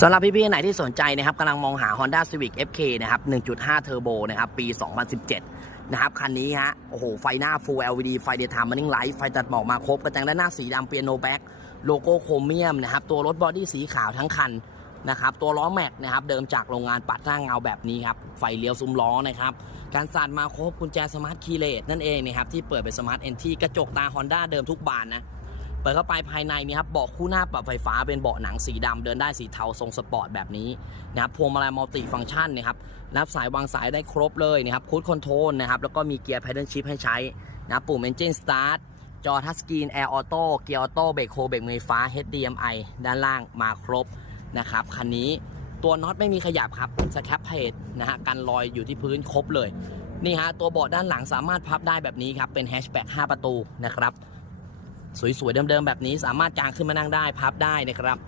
สำหรับพี่ๆไหนที่สนใจนะครับกำลังมองหา Honda Civic FK นะครับ 1.5 Turbo นะครับ ปี 2017 นะครับ คันนี้ฮะ โอ้โห ไฟหน้า Full LED ไฟ Daytime Running Light ไฟตัดหมอกมาครบ กระจังด้านหน้าสีดำเปียโนแบ็กโลโก้โครเมียมนะครับ ตัวรถบอดี้สีขาวทั้งคันนะครับ ตัวล้อแม็กนะครับ เดิมจากโรงงานปัดหน้าเงาแบบนี้ครับ ไฟเลี้ยวซุ้มล้อนะครับ การสั่นมาครบกุญแจสมาร์ทคีเลสนั่นเองนะครับที่เปิดเป็นสมาร์ทเอนทีกระจกตา Honda เดิมทุกบานนะ เปิดเข้าไปภายในนี่ครับเบาะคู่หน้าปรับไฟฟ้าเป็นเบาะหนังสีดำเดินได้สีเทาทรงสปอร์ตแบบนี้นะครับพวงมาลัยมัลติฟังก์ชันนะครับรับสายวางสายได้ครบเลยนะครับคูดคอนโทรลนะครับแล้วก็มีเกียร์ p พ d เดิลชิพให้ใช้นะครับปุ่ม Engine Start จอทัชสกรีนแอร์ออโต้เกียร์ออโต้เบรกโฮเบรกมือไฟฟ้า HDMI ด้านล่างมาครบนะครับคันนี้ตัวน็อตไม่มีขยับครับสแคปเพจนะฮะกันรอยอยู่ที่พื้นครบเลยนี่ฮะตัวเบาะด้านหลังสามารถพับได้แบบนี้ครับเป็นแฮชแบ็ก5ประตูนะครับ สวยๆเดิมๆแบบนี้สามารถกางขึ้นมานั่งได้พับได้นะครับ